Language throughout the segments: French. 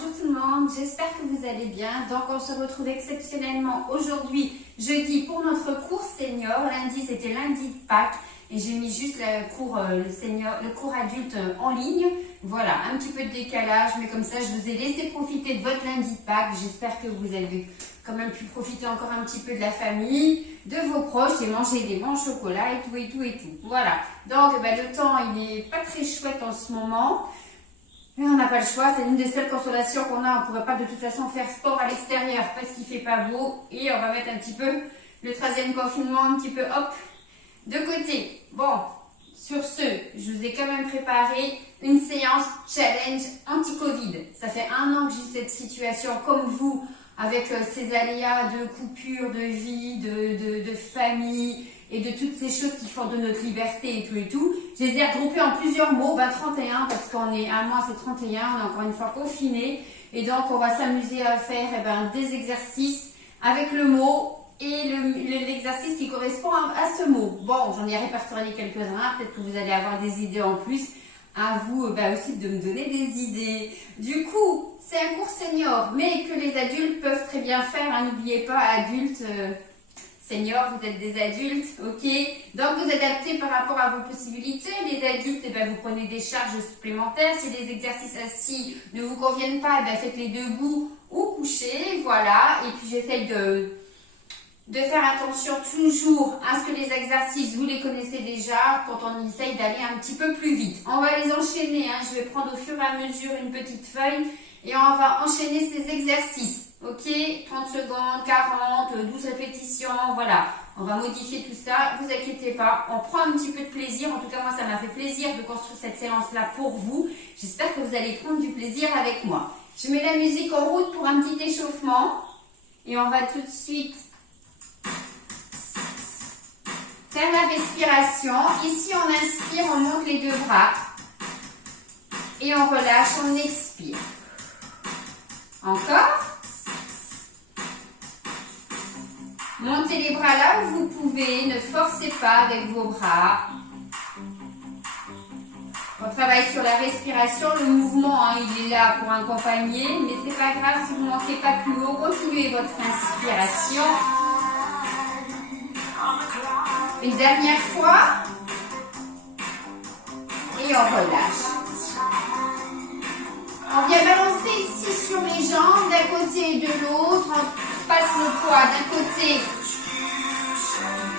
bonjour tout le monde, j'espère que vous allez bien. Donc on se retrouve exceptionnellement aujourd'hui, jeudi, pour notre cours senior. Lundi c'était lundi de Pâques et j'ai mis juste le cours adulte en ligne. Voilà, un petit peu de décalage, mais comme ça je vous ai laissé profiter de votre lundi de Pâques. J'espère que vous avez quand même pu profiter encore un petit peu de la famille, de vos proches et manger des bons chocolats et tout et tout et tout. Voilà, donc le temps il n'est pas très chouette en ce moment. Mais on n'a pas le choix, c'est l'une des seules consolations qu'on a. On ne pourrait pas de toute façon faire sport à l'extérieur parce qu'il ne fait pas beau. Et on va mettre un petit peu le 13e confinement un petit peu hop de côté. Bon, sur ce, je vous ai quand même préparé une séance challenge anti-Covid. Ça fait 1 an que j'ai cette situation comme vous, avec ces aléas de coupure de vie, de famille et de toutes ces choses qui font de notre liberté et tout et tout. Je les ai regroupés en plusieurs mots, 31 parce qu'on est un mois, c'est 31, on est encore une fois confiné. Et donc on va s'amuser à faire des exercices avec le mot et l'exercice qui correspond à ce mot. Bon, j'en ai répertorié quelques-uns, peut-être que vous allez avoir des idées en plus. À vous aussi de me donner des idées. Du coup, c'est un cours senior, mais que les adultes peuvent très bien faire. N'oubliez pas, adultes, seniors, vous êtes des adultes, ok? Donc, vous adaptez par rapport à vos possibilités. Les adultes, vous prenez des charges supplémentaires. Si les exercices assis ne vous conviennent pas, faites-les debout ou couchés, voilà. Et puis, j'essaye de faire attention toujours à ce que les exercices, vous les connaissez déjà quand on essaye d'aller un petit peu plus vite. On va les enchaîner, je vais prendre au fur et à mesure une petite feuille et on va enchaîner ces exercices. Ok, 30 secondes, 40, 12 répétitions, voilà. On va modifier tout ça, vous inquiétez pas, on prend un petit peu de plaisir. En tout cas, moi, ça m'a fait plaisir de construire cette séance-là pour vous. J'espère que vous allez prendre du plaisir avec moi. Je mets la musique en route pour un petit échauffement et on va tout de suite faire la respiration. Ici, on inspire, on monte les 2 bras. Et on relâche, on expire. Encore. Montez les bras là où vous pouvez. Ne forcez pas avec vos bras. On travaille sur la respiration. Le mouvement, il est là pour accompagner. Mais c'est pas grave si vous ne montez pas plus haut. Continuez votre inspiration. Une dernière fois. Et on relâche. On vient balancer ici sur les jambes d'un côté et de l'autre. On passe le poids d'un côté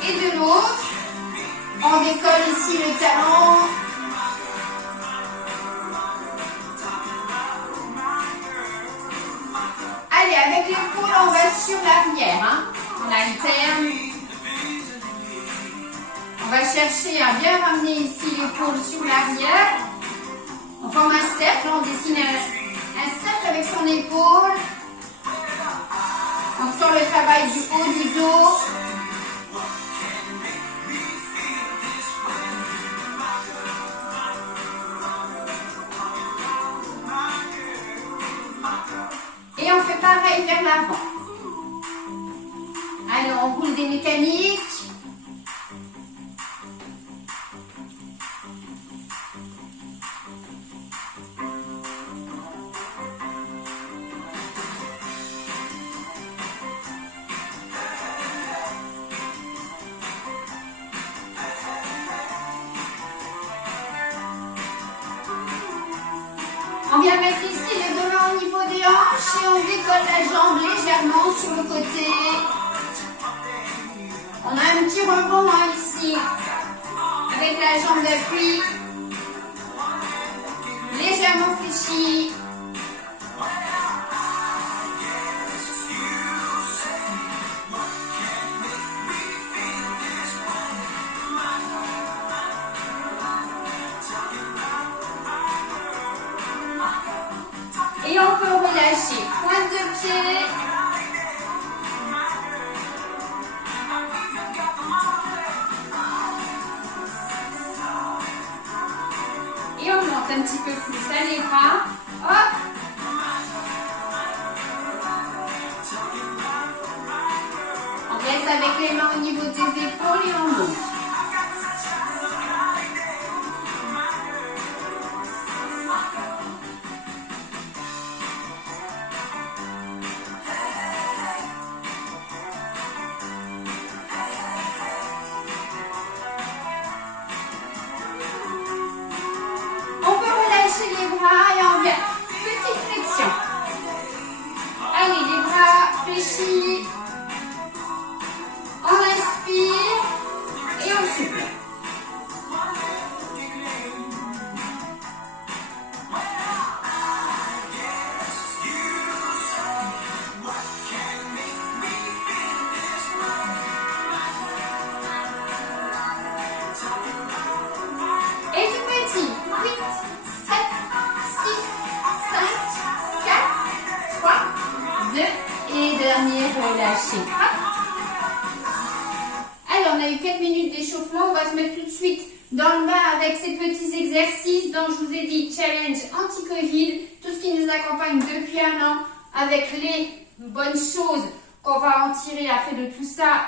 et de l'autre. On décolle ici le talon. Allez, avec l'épaule, on va sur l'arrière. On alterne. On va chercher à bien ramener ici l'épaule sur l'arrière. On forme un cercle, on dessine un cercle avec son épaule. On sent le travail du haut du dos. Et on fait pareil vers l'avant. Allez, on roule des mécaniques. On vient mettre ici les 2 mains au niveau des hanches et on décolle la jambe légèrement sur le côté. On a un petit rebond ici avec la jambe d'appui légèrement fléchie. Et on peut relâcher. Pointe de pied. Et on monte un petit peu plus. Allez, bras. Hop. On reste avec les mains au niveau des épaules et on monte. relâcher. Hop. Alors, on a eu 4 minutes d'échauffement. On va se mettre tout de suite dans le bain avec ces petits exercices dont je vous ai dit challenge anti-Covid. Tout ce qui nous accompagne depuis un an avec les bonnes choses qu'on va en tirer après de tout ça.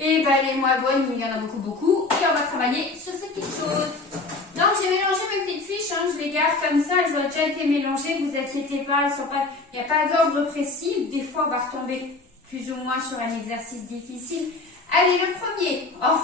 Et ben, les moins bonnes, il y en a beaucoup. Et on va travailler sur ces petites choses. Donc, j'ai mélangé mes petites fiches. Je les garde comme ça. Elles ont déjà été mélangées. Ne vous inquiétez pas. Il n'y a pas d'ordre précis. Des fois, on va retomber plus ou moins sur un exercice difficile. Allez, le premier. Oh,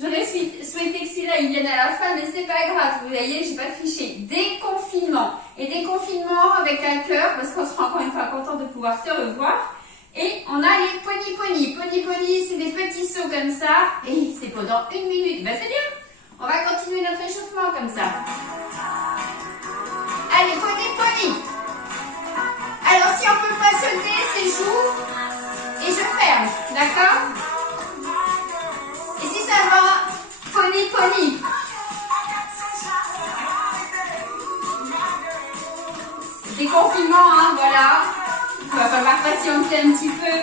j'aurais souhaité que celui-là, il vienne à la fin, mais c'est pas grave. Vous voyez, j'ai pas triché. Déconfinement. Et déconfinement avec un cœur, parce qu'on sera encore une fois content de pouvoir se revoir. Et on a les pony-pony. Pony-pony, c'est des petits sauts comme ça. Et c'est pendant 1 minute. Ben, c'est bien. On va continuer notre échauffement comme ça. Allez, pony-pony. Alors, si on peut pas sauter, c'est j'ouvre et je ferme. D'accord? Et si ça va, pony-pony. Déconfinement, hein, voilà. Il va falloir patienter un petit peu.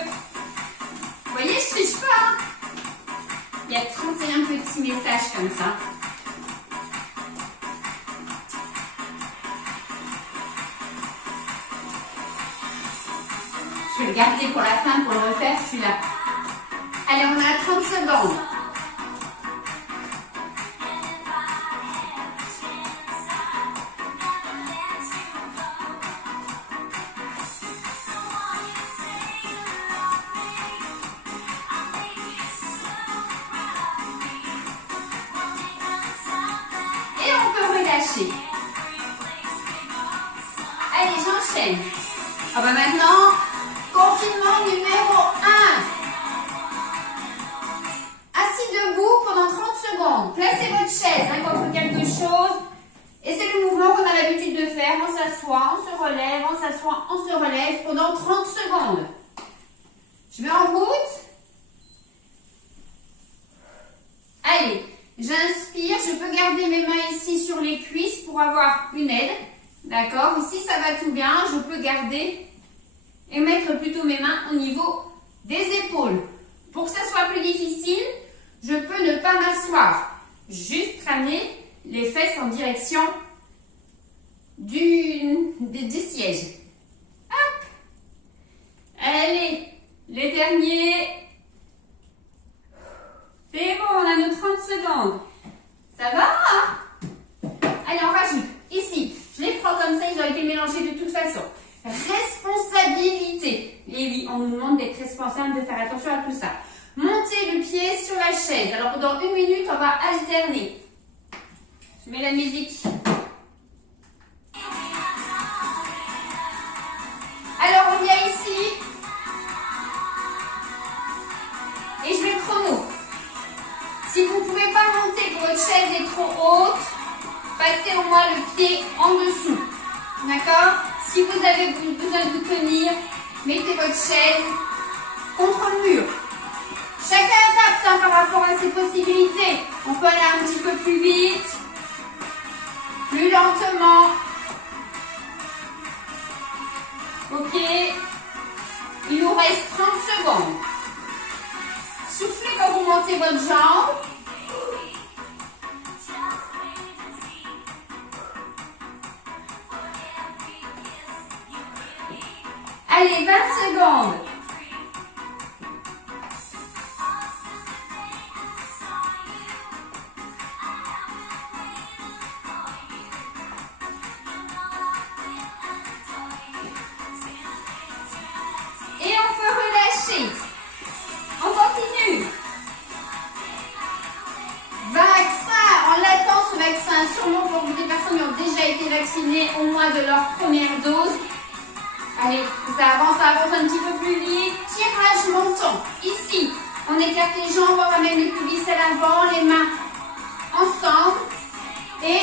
Vous voyez, je triche pas. Hein. Il y a 31 petits messages comme ça. Je vais le garder pour la fin pour le refaire celui-là. Allez, on a 30 secondes. Allez, j'enchaîne. Ah bah maintenant, confinement numéro 1. Assis debout pendant 30 secondes. Placez votre chaise contre quelque chose. Et c'est le mouvement qu'on a l'habitude de faire. On s'assoit, on se relève, on s'assoit, on se relève pendant 30 secondes. Je mets en route. Allez. J'inspire, je peux garder mes mains ici sur les cuisses pour avoir une aide. D'accord? Ici, ça va tout bien. Je peux garder et mettre plutôt mes mains au niveau des épaules. Pour que ça soit plus difficile, je peux ne pas m'asseoir. Juste ramener les fesses en direction du siège. Hop! Allez, les derniers. C'est bon, on a nos 30 secondes. Ça va, hein? Allez, on rajoute. Ici, je les prends comme ça, ils ont été mélangés de toute façon. Responsabilité. Et oui, on nous demande d'être responsable, de faire attention à tout ça. Monter le pied sur la chaise. Alors, pendant 1 minute, on va alterner. Je mets la musique. Alors, on vient ici. Et je mets le chrono. Si vous ne pouvez pas monter, que votre chaise est trop haute, passez au moins le pied en dessous. D'accord? Si vous avez besoin de vous tenir, mettez votre chaise contre le mur. Chacun adapte hein, par rapport à ses possibilités. On peut aller un petit peu plus vite, plus lentement. Ok? Il nous reste 30 secondes. Soufflez quand vous montez votre jambe. Allez, 20 secondes. Et on peut relâcher. On continue. Vaccin, on l'attend ce vaccin, sûrement pour des personnes qui ont déjà été vaccinées au moins de leur première dose. Allez, ça avance un petit peu plus vite. Tirage montant. Ici, on écarte les jambes, on ramène le pubis à l'avant, les mains ensemble. Et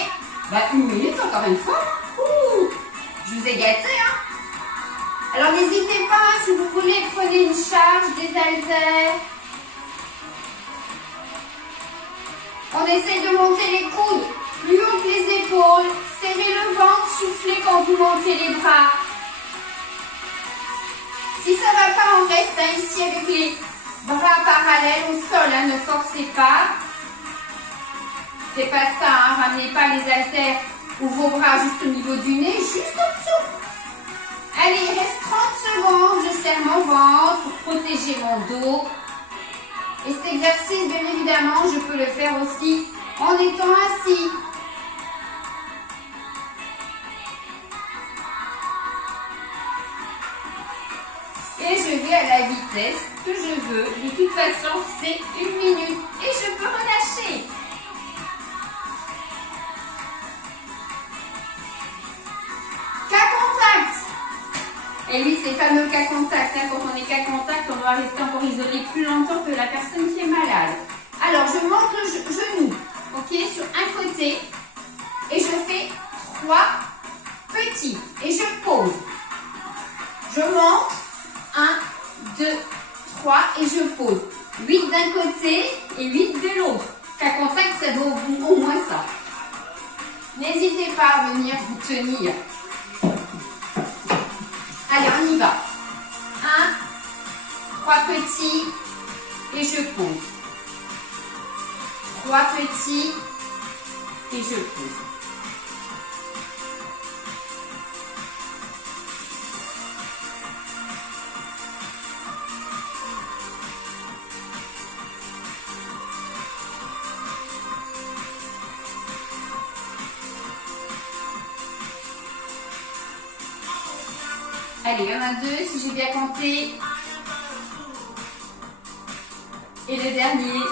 1 minute encore une fois. Ouh, je vous ai gâté, hein. Alors n'hésitez pas, si vous voulez, prenez une charge, des haltères. On essaie de monter les coudes plus haut que les épaules. Serrez le ventre, soufflez quand vous montez les bras. Si ça ne va pas, on reste ici avec les bras parallèles au sol. Ne forcez pas. C'est pas ça. Ramenez pas les haltères ou vos bras juste au niveau du nez, juste en dessous. Allez, il reste 30 secondes. Je serre mon ventre pour protéger mon dos. Et cet exercice, bien évidemment, je peux le faire aussi en étant assis. Et je vais à la vitesse que je veux. De toute façon, c'est 1 minute. Et je peux relâcher. Cas contact. Et oui, c'est fameux cas contact. Quand on est cas contact, on doit rester encore isolé plus longtemps que la personne qui est malade. Alors, je monte le genou, ok, sur un côté. Et je fais 3 petits. Et je pose. Je monte. 1, 2, 3 et je pose. 8 d'un côté et 8 de l'autre. Cas contact, ça doit au moins ça. N'hésitez pas à venir vous tenir. Allez, on y va. 1, 3 petits et je pose. 3 petits et je pose. Allez, il y en a 2 si j'ai bien compté. Et le dernier.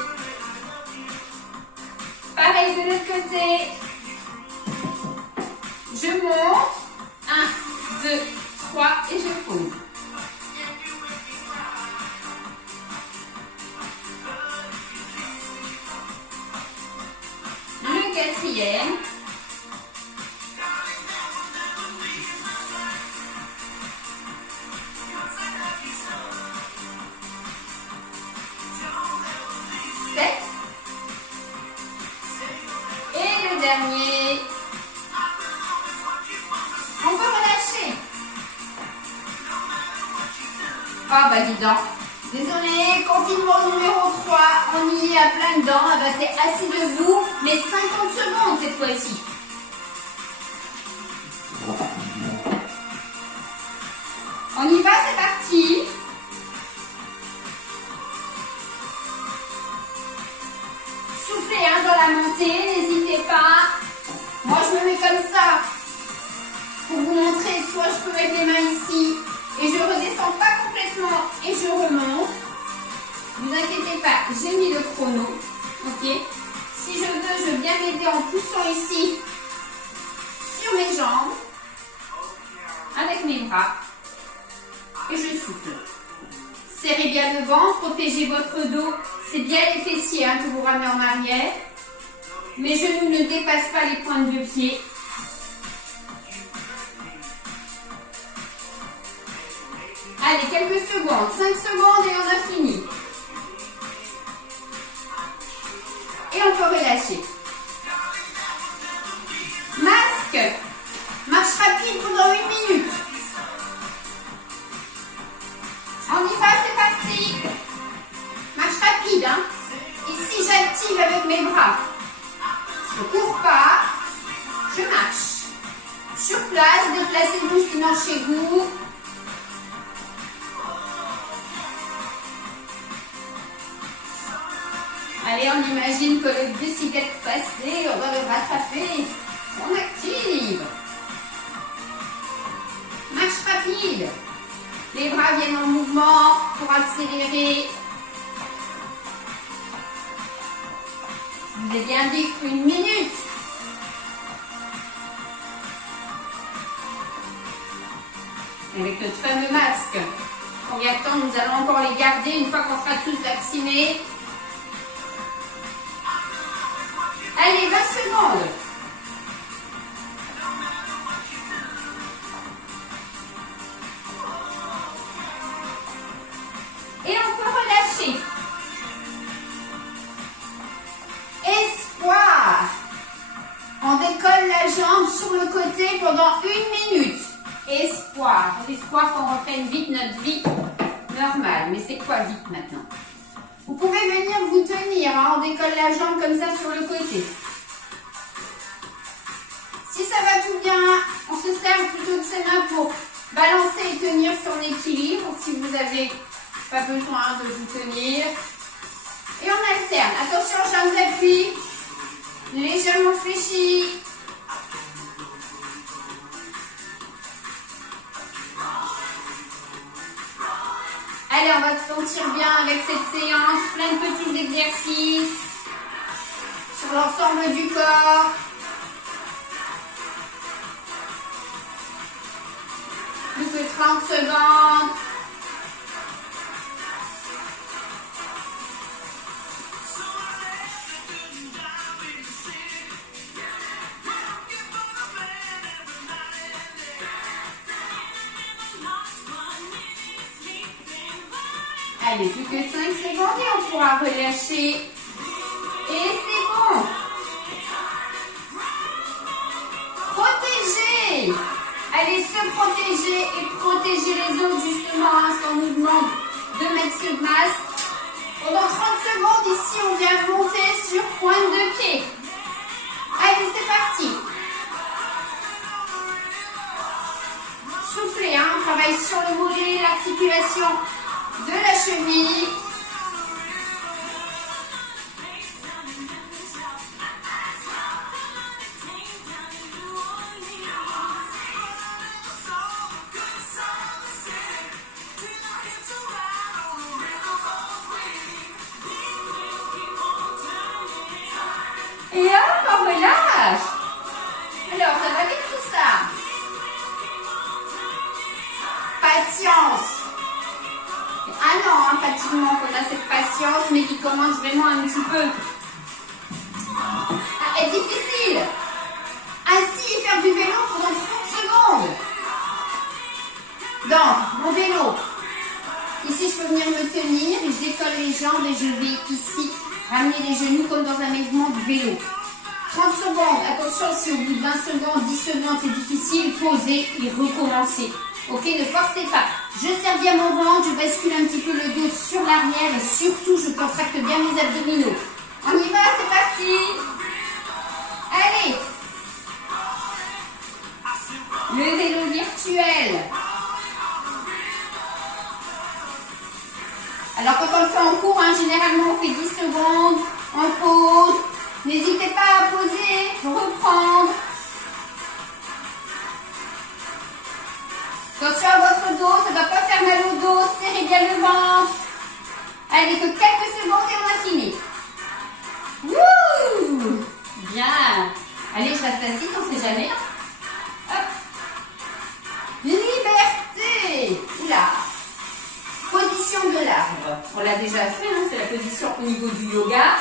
Pareil de l'autre côté. Je monte. 1, 2, 3 et je pose. Le quatrième. Dernier. On peut relâcher. Ah bah dis donc. Désolé, confinement numéro 3. On y est à plein dedans. Ah bah c'est assis debout, mais 50 secondes cette fois-ci. On y va, c'est parti. Soufflez dans la montée, n'hésitez pas. Moi je me mets comme ça pour vous montrer. Soit je peux mettre les mains ici et je redescends pas complètement et je remonte. Ne vous inquiétez pas, j'ai mis le chrono. Ok. Si je veux, je viens m'aider en poussant ici sur mes jambes avec mes bras et je souffle. Serrez bien le ventre, protégez votre dos. C'est bien les fessiers que vous ramenez en arrière. Mes genoux ne dépassent pas les pointes de pied. Allez, quelques secondes. 5 secondes et on a fini. Et on peut relâcher. Masque. Marche rapide pendant 1 minute. On y va, c'est parti. Marche rapide. Ici, j'active avec mes bras. Je ne cours pas. Je marche. Sur place, déplacez-vous sinon chez vous. Allez, on imagine que le bus est passé. On va le rattraper. On active. Marche rapide. Les bras viennent en mouvement pour accélérer. Je vous ai bien dit 1 minute. Avec notre fameux masque. Combien de temps nous allons encore les garder une fois qu'on sera tous vaccinés? Allez, 20 secondes. Et on peut relâcher. Espoir. On décolle la jambe sur le côté pendant 1 minute. espoir. L'espoir qu'on reprenne vite notre vie normale. Mais c'est quoi vite maintenant? Vous pouvez venir vous tenir, hein, on décolle la jambe comme ça sur le côté. Si ça va tout bien, on se sert plutôt de ses mains pour balancer et tenir son équilibre. Si vous n'avez pas besoin de vous tenir. Et on alterne. Attention, jambes d'appui. Légèrement fléchies. Allez, on va se sentir bien avec cette séance. Plein de petits exercices sur l'ensemble du corps. Plus que 30 secondes. Allez, plus que 5 secondes et on pourra relâcher. Et c'est bon. Protéger. Allez, se protéger et protéger les autres justement. Hein, ce qu'on nous demande de mettre ce masque. Pendant 30 secondes, ici, on vient monter sur pointe de pied. Allez, c'est parti. Soufflez, hein, on travaille sur le mollet, l'articulation de la cheville. Et hop, on relâche. Alors, ça va vite tout ça. Patience. Un an, hein, pratiquement, qu'on a cette patience, mais qui commence vraiment un petit peu à être difficile. Ainsi, faire du vélo pendant 30 secondes. Donc, mon vélo. Ici, je peux venir me tenir et je décolle les jambes et je vais ici ramener les genoux comme dans un mouvement de vélo. 30 secondes. Attention, si au bout de 20 secondes, 10 secondes, c'est difficile, posez et recommencez. Ok, ne forcez pas. Je serre bien mon ventre, je bascule un petit peu le dos sur l'arrière et surtout, je contracte bien mes abdominaux. On y va, c'est parti. Allez. Le vélo virtuel. Alors, quand on le fait en cours, hein, généralement, on fait 10 secondes, on pose. N'hésitez pas à poser, reprendre. Attention à votre dos, ça ne doit pas faire mal au dos, serrez bien le ventre. Allez, que quelques secondes et on a fini. Wouh! Bien. Allez, je reste assise, on ne sait jamais. Hop. Liberté. Oula. Position de l'arbre. On l'a déjà fait, hein, c'est la position au niveau du yoga.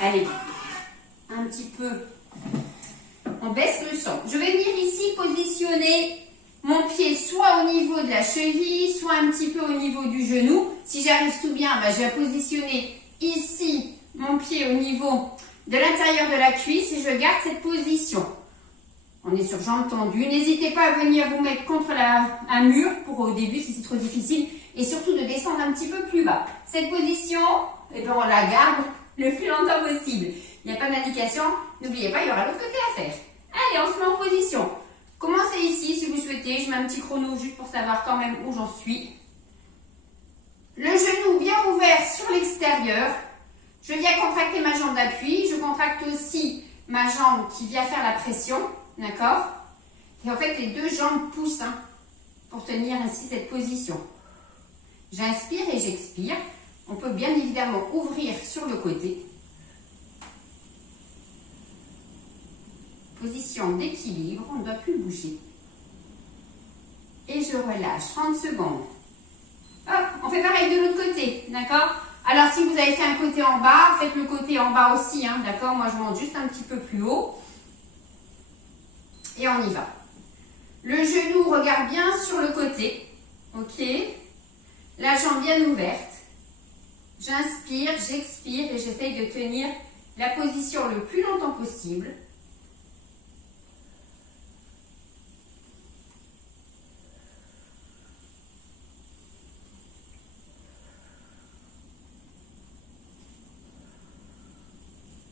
Allez, un petit peu. On baisse le son. Je vais venir ici positionner mon pied soit au niveau de la cheville, soit un petit peu au niveau du genou. Si j'arrive tout bien, je vais positionner ici mon pied au niveau de l'intérieur de la cuisse et je garde cette position. On est sur jambes tendues. N'hésitez pas à venir vous mettre contre un mur pour au début si c'est trop difficile et surtout de descendre un petit peu plus bas. Cette position, on la garde le plus longtemps possible. Il n'y a pas d'indication. N'oubliez pas, il y aura l'autre côté à faire. Allez, on se met en position. Commencez ici si vous souhaitez. Je mets un petit chrono juste pour savoir quand même où j'en suis. Le genou bien ouvert sur l'extérieur. Je viens contracter ma jambe d'appui. Je contracte aussi ma jambe qui vient faire la pression. D'accord? Et en fait, les deux jambes poussent pour tenir ainsi cette position. J'inspire et j'expire. On peut bien évidemment ouvrir sur le côté. Position d'équilibre, on ne doit plus bouger. Et je relâche, 30 secondes. Hop, on fait pareil de l'autre côté, d'accord? Alors, si vous avez fait un côté en bas, faites le côté en bas aussi, d'accord? Moi, je monte juste un petit peu plus haut. Et on y va. Le genou regarde bien sur le côté, ok? La jambe bien ouverte. J'inspire, j'expire et j'essaye de tenir la position le plus longtemps possible.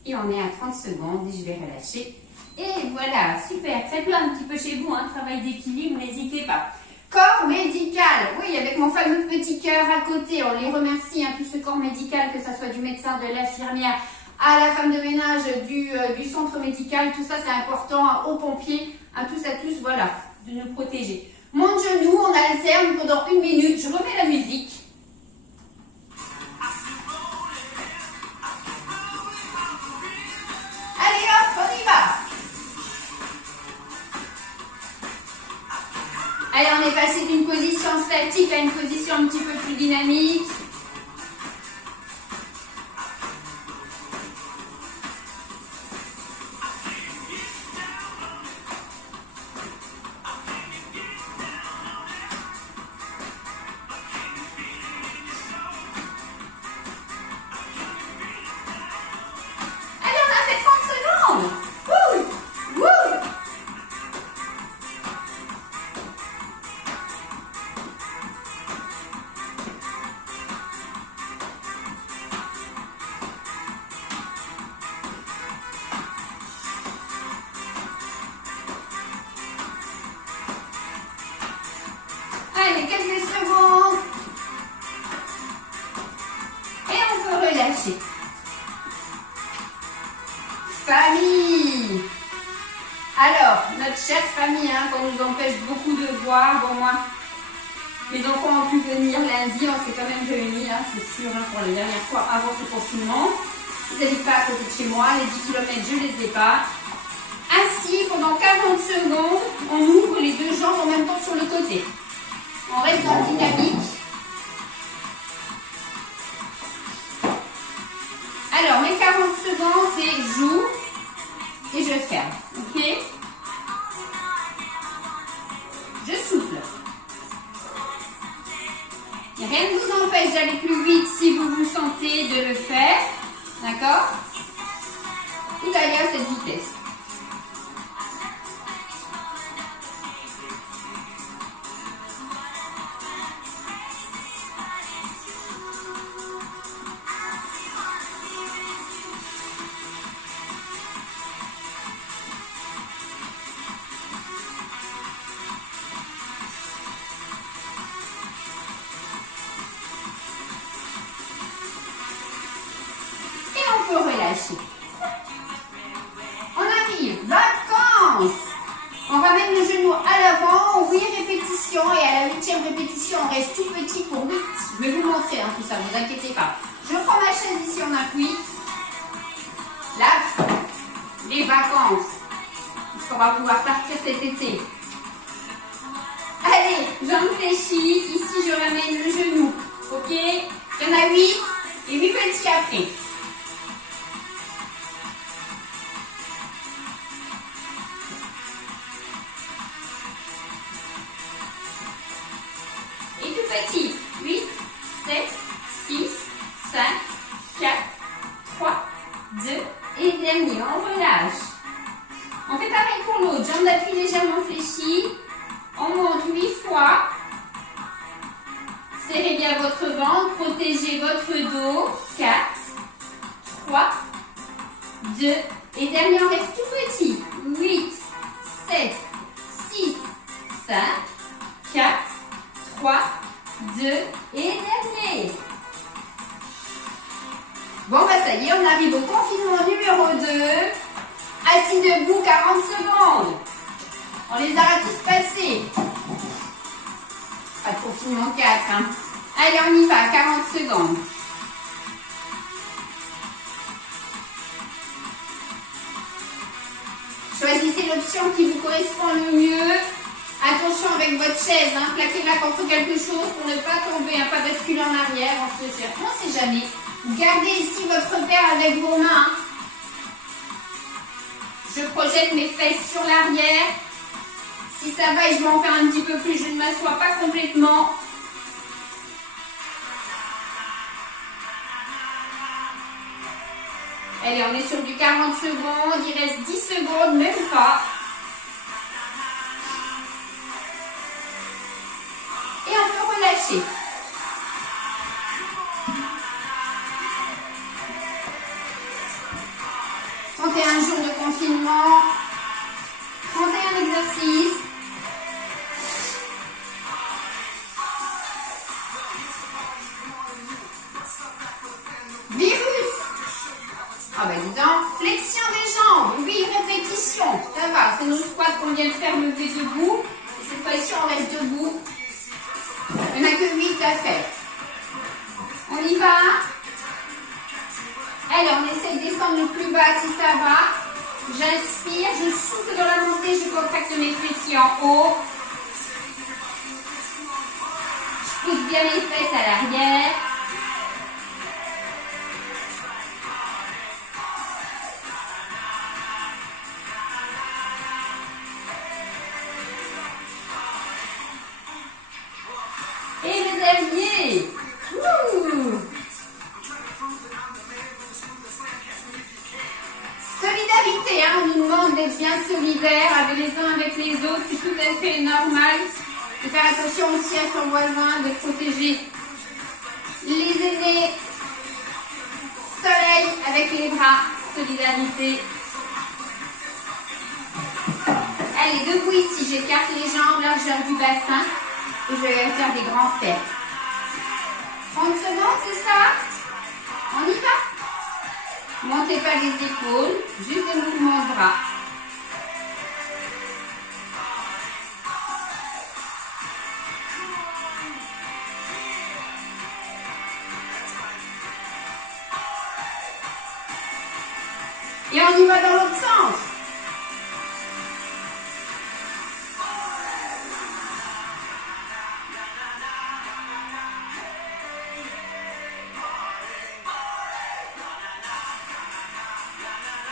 Et on est à 30 secondes et je vais relâcher. Et voilà, super. Faites-le un petit peu chez vous, hein, travail d'équilibre, n'hésitez pas. Corps médical. Oui, avec mon fameux petit cœur à côté. On les remercie, hein, tout ce corps médical, que ce soit du médecin, de l'infirmière, à la femme de ménage, du centre médical. Tout ça, c'est important, hein, aux pompiers, à tous, voilà, de nous protéger. Mon genou, on alterne pendant 1 minute. Je remets la musique. Allez hop, on y va. Allez, on est passé d'une position statique à une position un petit peu plus dynamique. Allez, quelques secondes. Et on peut relâcher. Famille. Alors, notre chère famille, hein, qu'on nous empêche beaucoup de voir. Bon, moi, les enfants ont pu venir lundi. On s'est quand même réunis, hein, c'est sûr, hein, pour la dernière fois avant ce confinement. Ils n'habitent pas à côté de chez moi. Les 10 km, je ne les ai pas. Assis pendant 40 secondes, on ouvre les 2 jambes en même temps sur le côté. On reste en dynamique. Alors, mes 40 secondes, c'est j'ouvre et je ferme. Ok? Je souffle. Et rien ne vous empêche d'aller plus vite si vous vous sentez de le faire. D'accord? Ou d'aller à cette vitesse. Relâcher. On arrive, vacances. On ramène le genou à l'avant, 8 répétitions et à la 8e répétition, on reste tout petit pour 8. Je vais vous montrer hein, tout ça, ne vous inquiétez pas. Je prends ma chaise ici, on appuie. Là, les vacances. Est-ce qu'on va pouvoir partir cet été? Allez, jambes fléchies. Ici, je ramène le genou. Ok? Il y en a 8 et 8 petits après. Petit, 8, 7, 6, 5, 4, 3, 2 et dernier, on relâche. On fait pareil pour l'autre, jambes d'appui légèrement fléchies. On monte 8 fois. Serrez bien votre ventre, protégez votre dos. 4, 3, 2 et dernier, on reste tout petit. 8, 7, 6, 5, 4, 3, 2 et dernier. Bon, bah ça y est, on arrive au confinement numéro 2. Assis debout, 40 secondes. On les aura tous passés. Pas de confinement 4. Hein. Allez, on y va, 40 secondes. Choisissez l'option qui vous correspond le mieux. Attention avec votre chaise, hein, plaquez-la contre quelque chose pour ne pas tomber, hein, pas basculer en arrière, on ne sait jamais. Gardez ici votre repère avec vos mains. Je projette mes fesses sur l'arrière. Si ça va et je m'en fais un petit peu plus, je ne m'assois pas complètement. Allez, on est sur du 40 secondes, il reste 10 secondes, même pas. Et on peut relâcher. vient de faire lever debout. Et cette fois-ci, on reste debout. Il n'y en a que 8 à faire. On y va. Allez, on essaie de descendre le plus bas si ça va. J'inspire, je souffle dans la montée, je contracte mes fessiers en haut. Je pousse bien les fesses à l'arrière. Et le dernier. Ouh. Solidarité, hein, on nous demande d'être bien solidaires avec les uns avec les autres, c'est tout à fait normal. De faire attention aussi à son voisin, de protéger les aînés. Soleil avec les bras, solidarité. Allez, debout ici, j'écarte les jambes, largeur du bassin. Et je vais faire des grands cercles. 30 secondes, c'est ça? On y va? Montez pas les épaules, juste des mouvements de bras. Et on y va dans l'autre sens.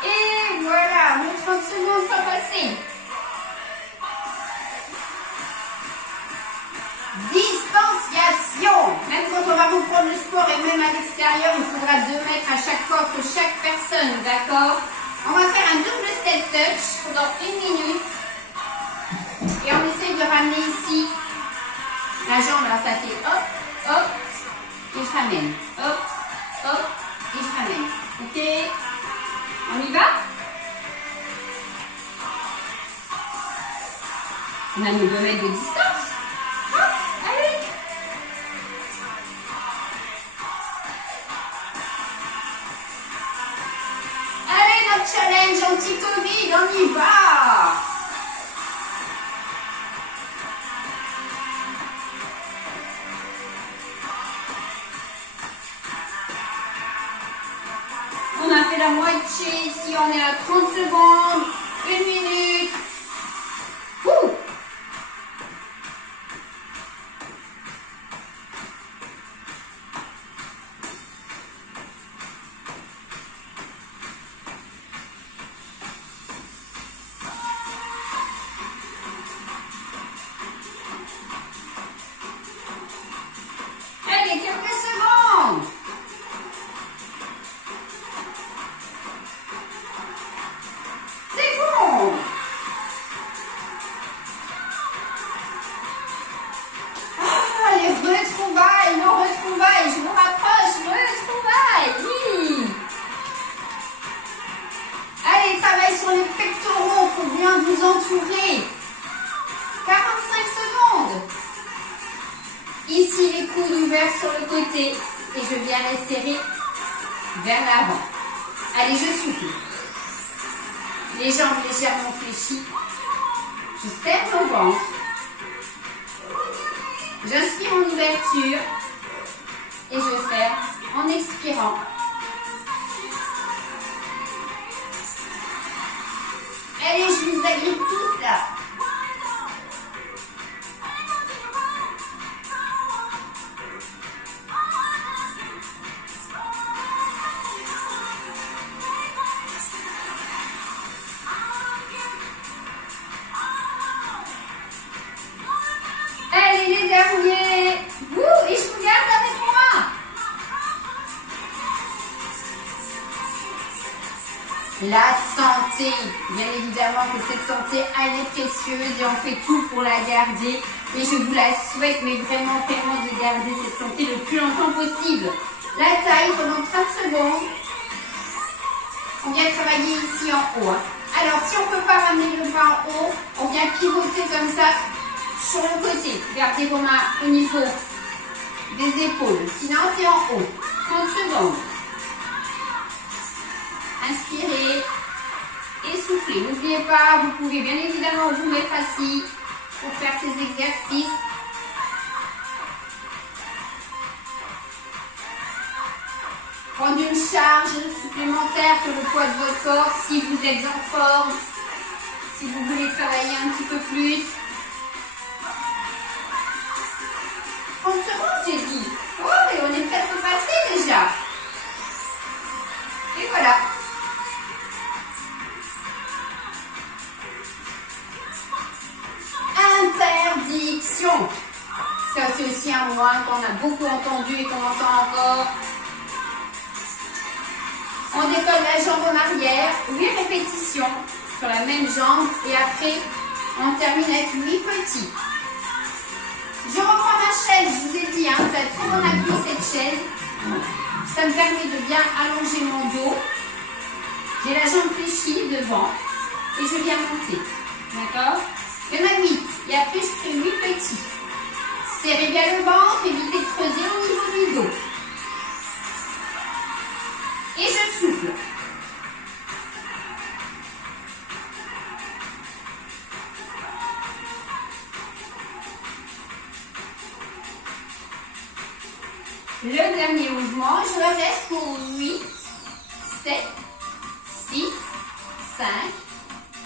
Et voilà, mon 30 secondes sont passées. Distanciation. Même quand on va reprendre le sport et même à l'extérieur, il faudra 2 mètres à chaque fois entre chaque personne, d'accord? On va faire un double step touch pendant 1 minute. Et on essaye de ramener ici la jambe. Alors ça fait hop, hop, et je ramène. Hop, hop, et je ramène. Ok? On y va? On a nos 2 mètres de distance. Hop, allez! Allez, notre challenge anti-Covid, on y va! On a fait la moitié, ici on est à 30 secondes, 1 minute. Ouh. Allez, quelques secondes. C'est bon. Ah, les retrouvailles, nos retrouvailles. Je me rapproche, retrouvailles. Oui. Allez, travaille sur les pectoraux pour bien vous entourer. 45 secondes. Ici, les coudes ouverts sur le côté. Et je viens les serrer vers l'avant. Allez, je souffle. Les jambes légèrement fléchies. Je serre mon ventre. J'inspire en ouverture. Et je ferme en expirant. Allez, je vous agrippe tous là. Allez, les derniers. Ouh, et je vous garde avec moi. La santé. Bien évidemment que cette santé, elle est précieuse et on fait tout pour la garder. Et je vous la souhaite, mais vraiment, vraiment de garder cette santé le plus longtemps possible. La taille pendant 30 secondes. On vient travailler ici en haut. Alors, si on ne peut pas ramener le bras en haut, on vient pivoter comme ça sur le côté. Gardez vos mains au niveau des épaules. Sinon, c'est en haut. 30 secondes. Inspirez. et soufflez. N'oubliez pas, vous pouvez bien évidemment vous mettre assis pour faire ces exercices. Prendre une charge supplémentaire que le poids de votre corps si vous êtes en forme, si vous voulez travailler un petit peu plus. 30 secondes, j'ai dit. Oh, mais on est presque passé déjà. Et voilà. Interdiction. Ça, c'est aussi un mot qu'on a beaucoup entendu et qu'on entend encore. On décolle la jambe en arrière, 8 répétitions sur la même jambe et après, on termine avec 8 petits. Je reprends ma chaise, je vous ai dit, ça a très bon appui cette chaise. Ça me permet de bien allonger mon dos. J'ai la jambe fléchie devant et je viens monter. D'accord? Il y en a 8 et après je fais 8 petits. Serrez bien le ventre, évitez de creuser au niveau du dos. Et je souffle. Le dernier mouvement, je reste pour 8, 7, 6, 5,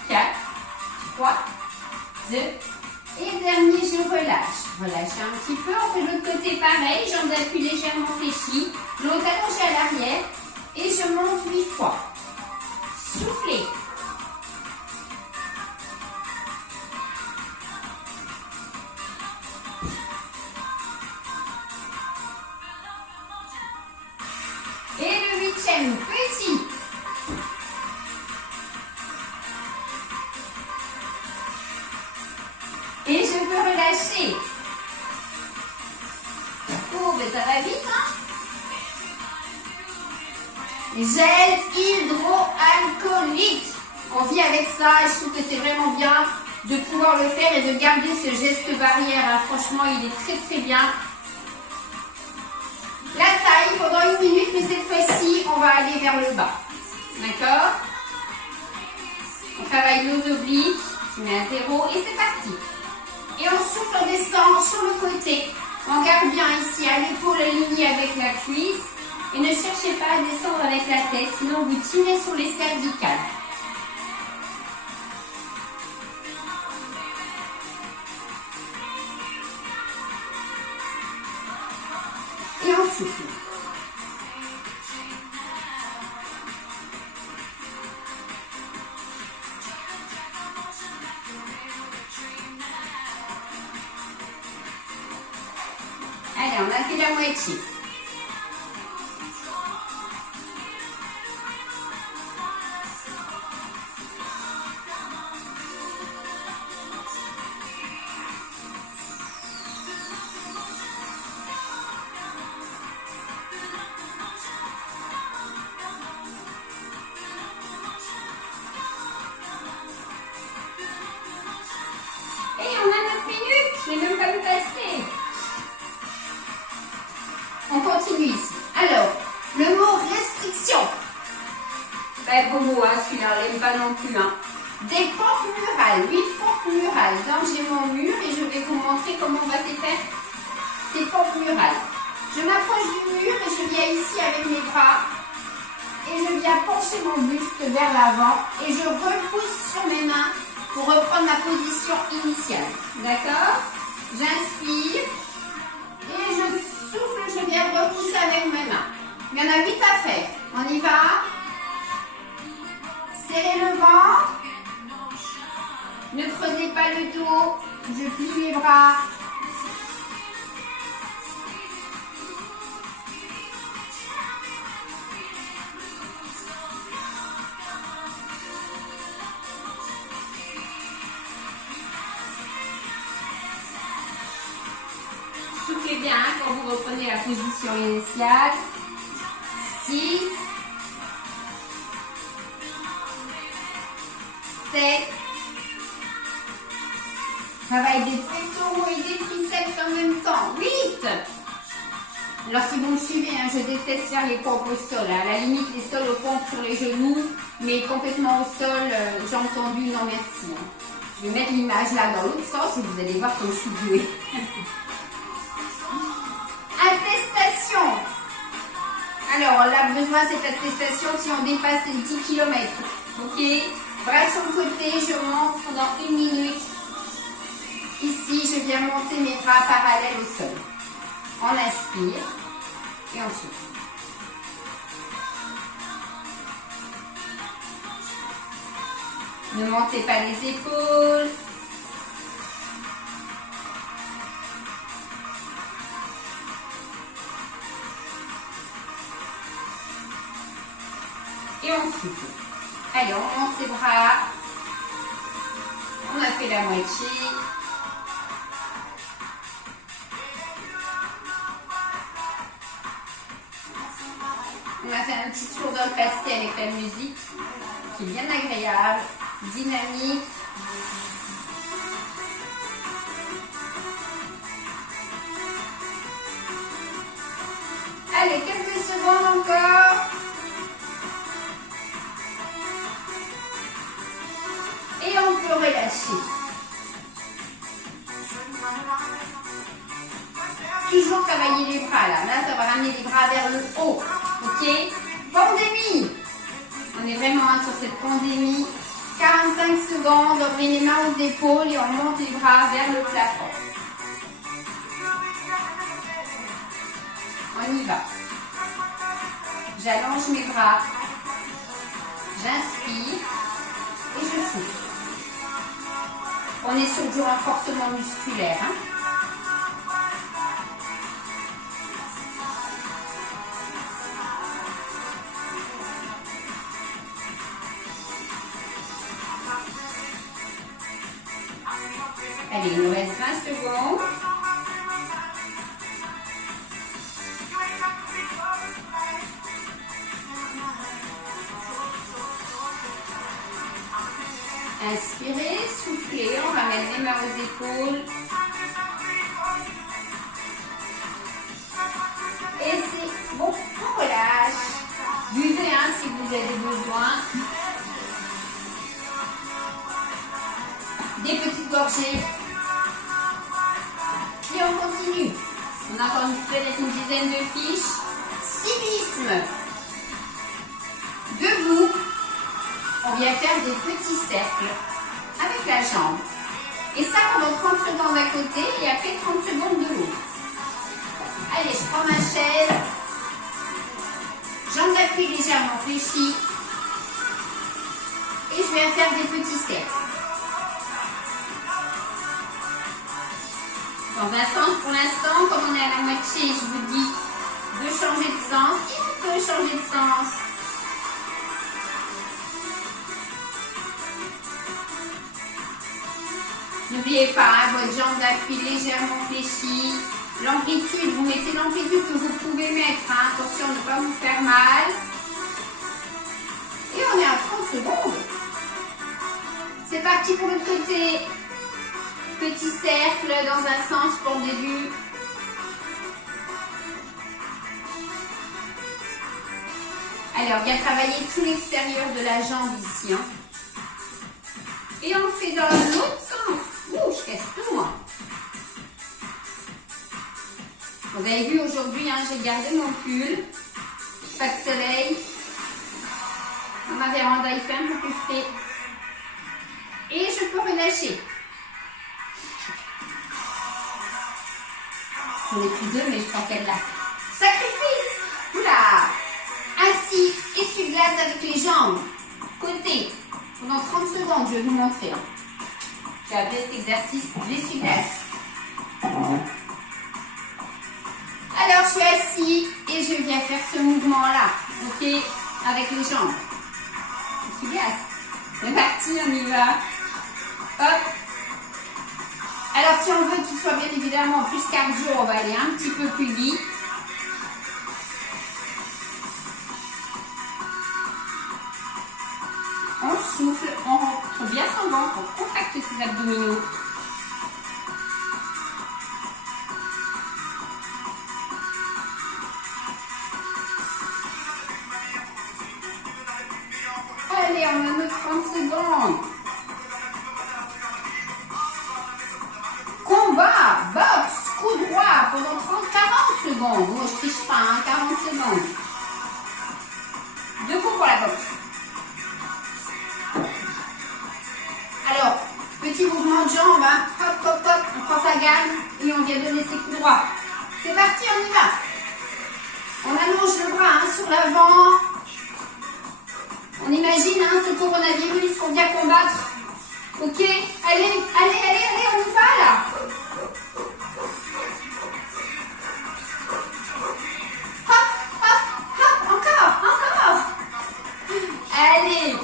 4, 3, 2 et dernier, je relâche. Relâchez un petit peu, on fait de l'autre côté pareil, jambes d'appui légèrement fléchies, l'autre allongé à l'arrière et je monte 8 fois. Soufflez. Et le 8e, petit. Et je peux relâcher. Oh, ben ça va vite, Gel hydroalcoolique. On vit avec ça et je trouve que c'est vraiment bien de pouvoir le faire et de garder ce geste barrière. Franchement, il est très très bien. La taille pendant 1 minute, mais cette fois-ci, on va aller vers le bas. D'accord? On travaille nos obliques. Je mets à 0 et c'est parti. Et on souffle, on descend sur le côté. On garde bien ici à l'épaule alignée avec la cuisse. Et ne cherchez pas à descendre avec la tête, sinon vous tirez sur les cervicales. Et on souffle. Allez, on a fait la moitié. On continue ici. Alors, le mot restriction. Pas un beau mot, celui-là, on l'aime pas non plus. Des pentes murales, 8 pentes murales. Donc, j'ai mon mur et je vais vous montrer comment on va se faire ces pentes murales. Je m'approche du mur et je viens ici avec mes bras. Et je viens pencher mon buste vers l'avant. Et je repousse sur mes mains pour reprendre ma position initiale. D'accord? J'inspire. Et je souffle, je viens repousser avec mes mains. Il y en a 8 à faire. On y va. Serrez le ventre. Ne creusez pas le dos. Je plie mes bras. Soufflez bien quand vous reprenez la position initiale. 6, 7, travail des pectoraux et des triceps en même temps. 8. Alors si vous me suivez, je déteste faire les pompes au sol. À la limite, les sols aux pompes sur les genoux, mais complètement au sol, j'ai entendu non merci. Je vais mettre l'image là dans l'autre sens et vous allez voir comme je suis douée. Attestation. Alors, on a besoin de cette attestation si on dépasse les 10 km. Ok, bras sur le côté, je monte pendant 1 minute. Ici, je viens monter mes bras parallèles au sol. On inspire et on souffle. Ne montez pas les épaules. Et on souffle. Allez, on monte les bras. On a fait la moitié. On a fait un petit tour dans le passé avec la musique qui est bien agréable, dynamique. Allez, quelques secondes encore. Et on peut relâcher. Toujours travailler les bras là. Là, ça va ramener les bras vers le haut. Ok? Pandémie. On est vraiment sur cette pandémie. 45 secondes, on met les mains aux épaules et on monte les bras vers le plafond. On y va. J'allonge mes bras. J'inspire et je souffle. On est sur du renforcement musculaire. Hein? Allez, il nous reste 20 secondes. Inspirez, soufflez, on ramène les mains aux épaules. Et c'est bon, on relâche. Buvez hein, si vous avez besoin. Des petites gorgées. Et on continue. On a encore peut-être une dizaine de fiches. Civisme. Debout. On vient faire des petits cercles avec la jambe. Et ça pendant 30 secondes d'un côté et après 30 secondes de l'autre. Allez, je prends ma chaise. Jambes d'appui légèrement fléchies. Et je viens faire des petits cercles. Dans un sens pour l'instant, comme on est à la moitié, je vous dis de changer de sens. Et on peut changer de sens. N'oubliez pas, hein, votre jambe d'appui légèrement fléchie. L'amplitude, vous mettez l'amplitude que vous pouvez mettre. Hein. Attention de ne pas vous faire mal. Et on est à 30 secondes. C'est parti pour l'autre côté. Petit cercle dans un sens pour le début. Alors, bien travailler tout l'extérieur de la jambe ici. Hein. Et on le fait dans l'autre sens. Ouh, je casse tout moi. Vous avez vu aujourd'hui, hein, j'ai gardé mon pull. Pas de soleil. Dans ma véranda, il fait un peu plus frais. Et je peux relâcher. J'en ai pris deux, mais je prends celle-là. Sacrifice. Oula. Assis, essuie-glace avec les jambes. Côté. Pendant 30 secondes, je vais vous montrer. J'ai appelé cet exercice l'essuie-glace. Alors, je suis assis et je viens faire ce mouvement-là. Ok? Avec les jambes. Essuie-glace. C'est parti, on y va. Hop. Alors, si on veut qu'il soit bien évidemment plus cardio, on va aller un petit peu plus vite. On souffle, on rentre bien son ventre, on contracte ses abdominaux. Allez, secondes. Moi, je triche pas, hein, 40 secondes. Debout pour la boxe. Alors, petit mouvement de jambe, hein. Hop, hop, hop, on prend sa gamme et on vient donner ses coups droits. C'est parti, on y va. On allonge le bras hein, sur l'avant. On imagine hein, ce coronavirus qu'on vient combattre. Ok, allez, allez, allez, allez, on y va là. Hop, hop, hop, encore, encore. Allez.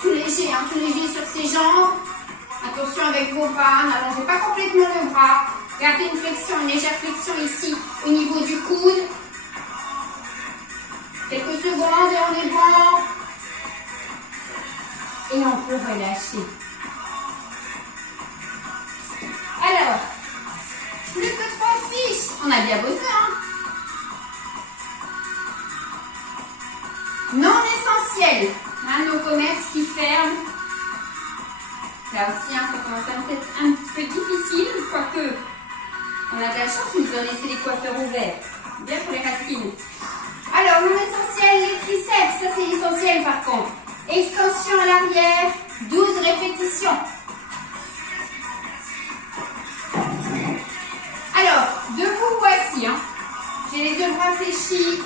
Tout léger sur ses jambes. Attention avec vos bras, n'allongez pas complètement le bras. Gardez une flexion, une légère flexion ici au niveau du coude. Quelques secondes et on est bon. Et on peut relâcher. Alors, plus que 3 fiches. On a bien bossé, hein? Non essentiel. Hein, nos commerces qui ferment. Là aussi, hein, ça commence à être un petit peu difficile, quoique on a de la chance, ils nous ont laissé les coiffeurs ouverts. Bien pour les racines. Alors, non essentiel, les triceps, ça c'est essentiel par contre. Extension à l'arrière, 12 répétitions. Alors, debout ou assis. Hein. J'ai les deux bras fléchis.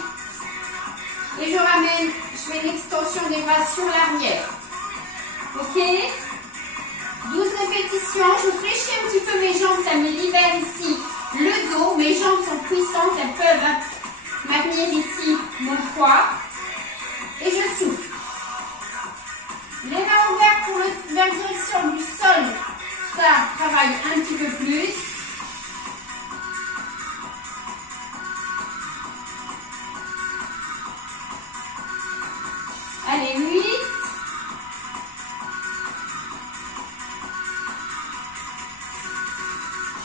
Et je ramène, je fais une extension des bras sur l'arrière. Ok? 12 répétitions. Je fléchis un petit peu mes jambes, ça me libère ici le dos. Mes jambes sont puissantes, elles peuvent maintenir ici mon poids. Et je souffle. Les mains ouvertes pour la direction du sol. Ça travaille un petit peu plus. Allez, 8.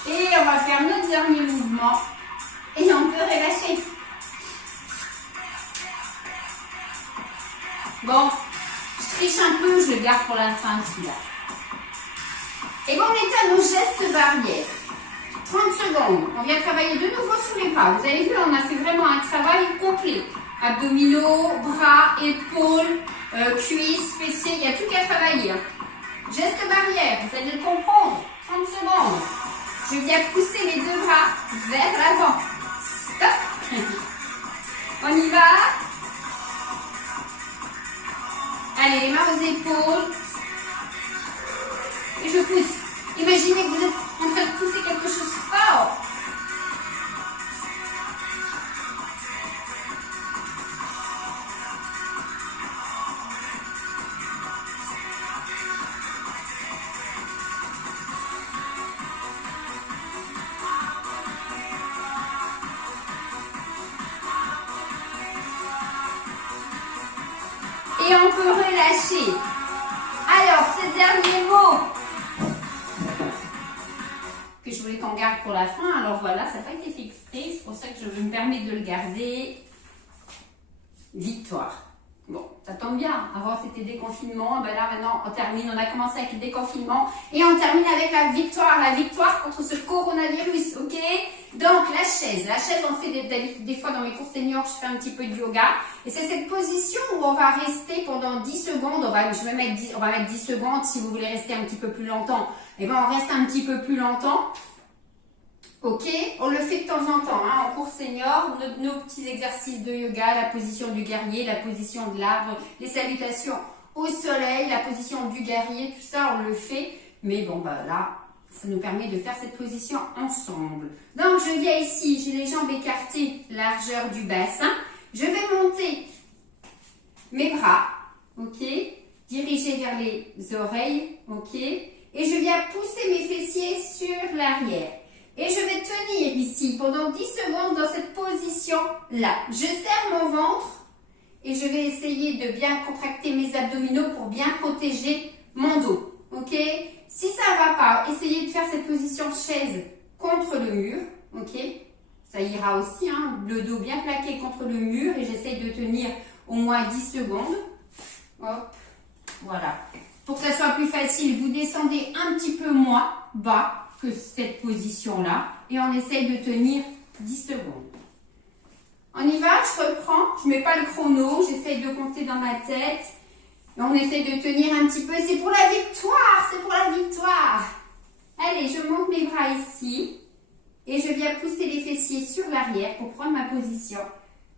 Et on va faire notre dernier mouvement. Et on peut relâcher. Bon, je triche un peu, je le garde pour la fin celui-là. Et bon, on est à nos gestes barrières. 30 secondes. On vient travailler de nouveau sur les bras. Vous avez vu, on a fait vraiment un travail complet. Abdominaux, bras, épaules, cuisses, fessiers, il y a tout qu'à travailler. Geste barrière, vous allez le comprendre. 30 secondes. Je viens pousser les deux bras vers l'avant. Stop. On y va. Allez, les mains aux épaules. Et je pousse. Imaginez que vous êtes en train de pousser quelque chose fort. Et on peut relâcher. Alors, ce dernier mot que je voulais qu'on garde pour la fin. Alors voilà, ça n'a pas été fait exprès. C'est pour ça que je me permets de le garder. Victoire. Bon, ça tombe bien. Avant, c'était déconfinement. Ben là, maintenant, on termine. On a commencé avec le déconfinement. Et on termine avec la victoire. La victoire contre ce coronavirus. OK? Donc, la chaise. La chaise, on fait des fois dans mes cours seniors, je fais un petit peu de yoga. Et c'est cette position où on va rester pendant 10 secondes. On va mettre 10 secondes. Si vous voulez rester un petit peu plus longtemps, eh ben, on reste un petit peu plus longtemps. Ok, on le fait de temps en temps, hein, en cours senior, nos petits exercices de yoga, la position du guerrier, la position de l'arbre, les salutations au soleil, la position du guerrier, tout ça on le fait. Mais bon, bah là, ça nous permet de faire cette position ensemble. Donc je viens ici, j'ai les jambes écartées, largeur du bassin. Je vais monter mes bras, ok, diriger vers les oreilles, ok, et je viens pousser mes fessiers sur l'arrière. Et je vais tenir ici pendant 10 secondes dans cette position-là. Je serre mon ventre et je vais essayer de bien contracter mes abdominaux pour bien protéger mon dos. Ok? Si ça ne va pas, essayez de faire cette position chaise contre le mur. Ok? Ça ira aussi, hein? Le dos bien plaqué contre le mur et j'essaye de tenir au moins 10 secondes. Hop, voilà. Pour que ça soit plus facile, vous descendez un petit peu moins bas. que cette position-là et on essaye de tenir 10 secondes. On y va, je reprends, je ne mets pas le chrono, j'essaye de compter dans ma tête. Et on essaye de tenir un petit peu, c'est pour la victoire, c'est pour la victoire. Allez, je monte mes bras ici et je viens pousser les fessiers sur l'arrière pour prendre ma position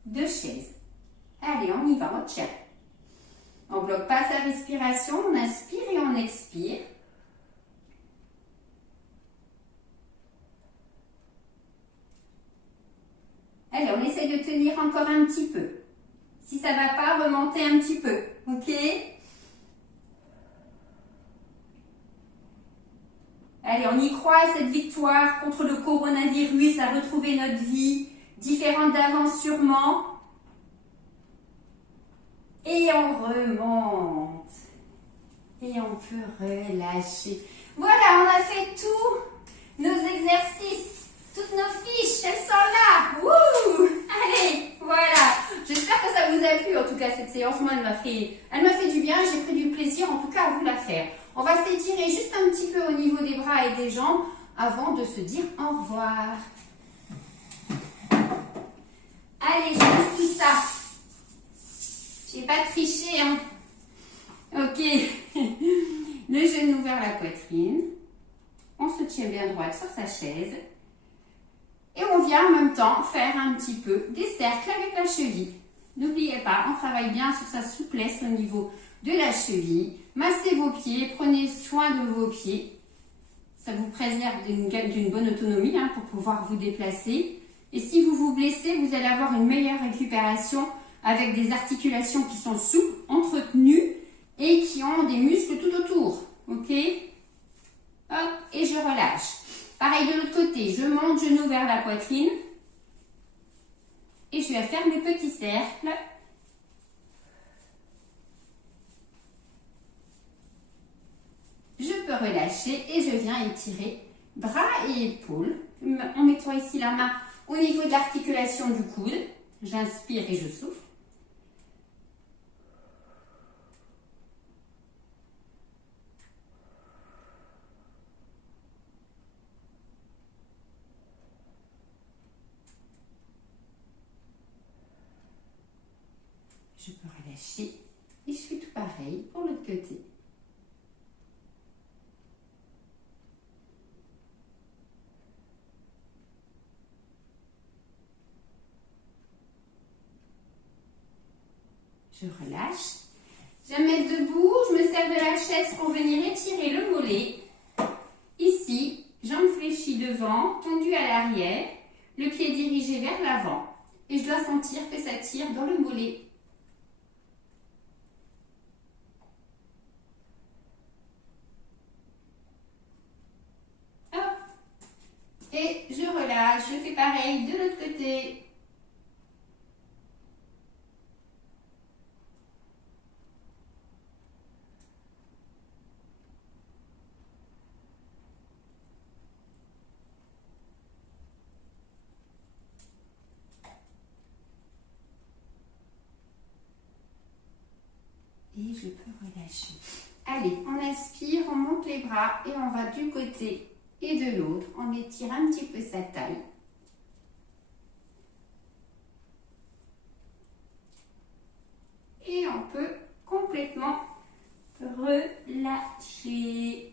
de chaise. Allez, on y va, on tient. On ne bloque pas sa respiration, on inspire et on expire. Allez, on essaye de tenir encore un petit peu. Si ça ne va pas, remontez un petit peu, ok? Allez, on y croit à cette victoire contre le coronavirus, à retrouver notre vie, différente d'avant sûrement. Et on remonte. Et on peut relâcher. Voilà, on a fait tous nos exercices. Toutes nos fiches, elles sont là. Wouh! Allez, voilà. J'espère que ça vous a plu. En tout cas, cette séance, moi, elle m'a fait du bien. J'ai pris du plaisir, en tout cas, à vous la faire. On va s'étirer juste un petit peu au niveau des bras et des jambes avant de se dire au revoir. Allez, je pousse tout ça. J'ai pas triché, hein. Ok. Le genou vers la poitrine. On se tient bien droite sur sa chaise. Et on vient en même temps faire un petit peu des cercles avec la cheville. N'oubliez pas, on travaille bien sur sa souplesse au niveau de la cheville. Massez vos pieds, prenez soin de vos pieds. Ça vous préserve d'une bonne autonomie hein, pour pouvoir vous déplacer. Et si vous vous blessez, vous allez avoir une meilleure récupération avec des articulations qui sont souples, entretenues et qui ont des muscles tout autour. Ok? Hop, et je relâche. Pareil de l'autre côté, je monte genou vers la poitrine et je vais faire mes petits cercles. Je peux relâcher et je viens étirer bras et épaules en mettant ici la main au niveau de l'articulation du coude. J'inspire et je souffle. Je peux relâcher et je fais tout pareil pour l'autre côté. Je relâche. Je vais me mettre debout, je me sers de la chaise pour venir étirer le mollet. Ici, jambes fléchies devant, tendues à l'arrière, le pied dirigé vers l'avant. Et je dois sentir que ça tire dans le mollet. Et je relâche, je fais pareil de l'autre côté. Et je peux relâcher. Allez, on inspire, on monte les bras et on va du côté et de l'autre, on étire un petit peu sa taille. Et on peut complètement relâcher.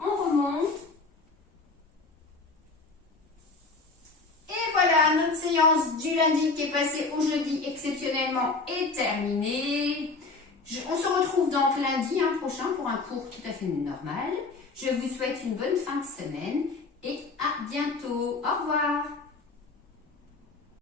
On remonte. Et voilà, notre séance du lundi qui est passée au jeudi exceptionnellement est terminée. On se retrouve donc lundi prochain pour un cours tout à fait normal. Je vous souhaite une bonne fin de semaine. Et à bientôt. Au revoir.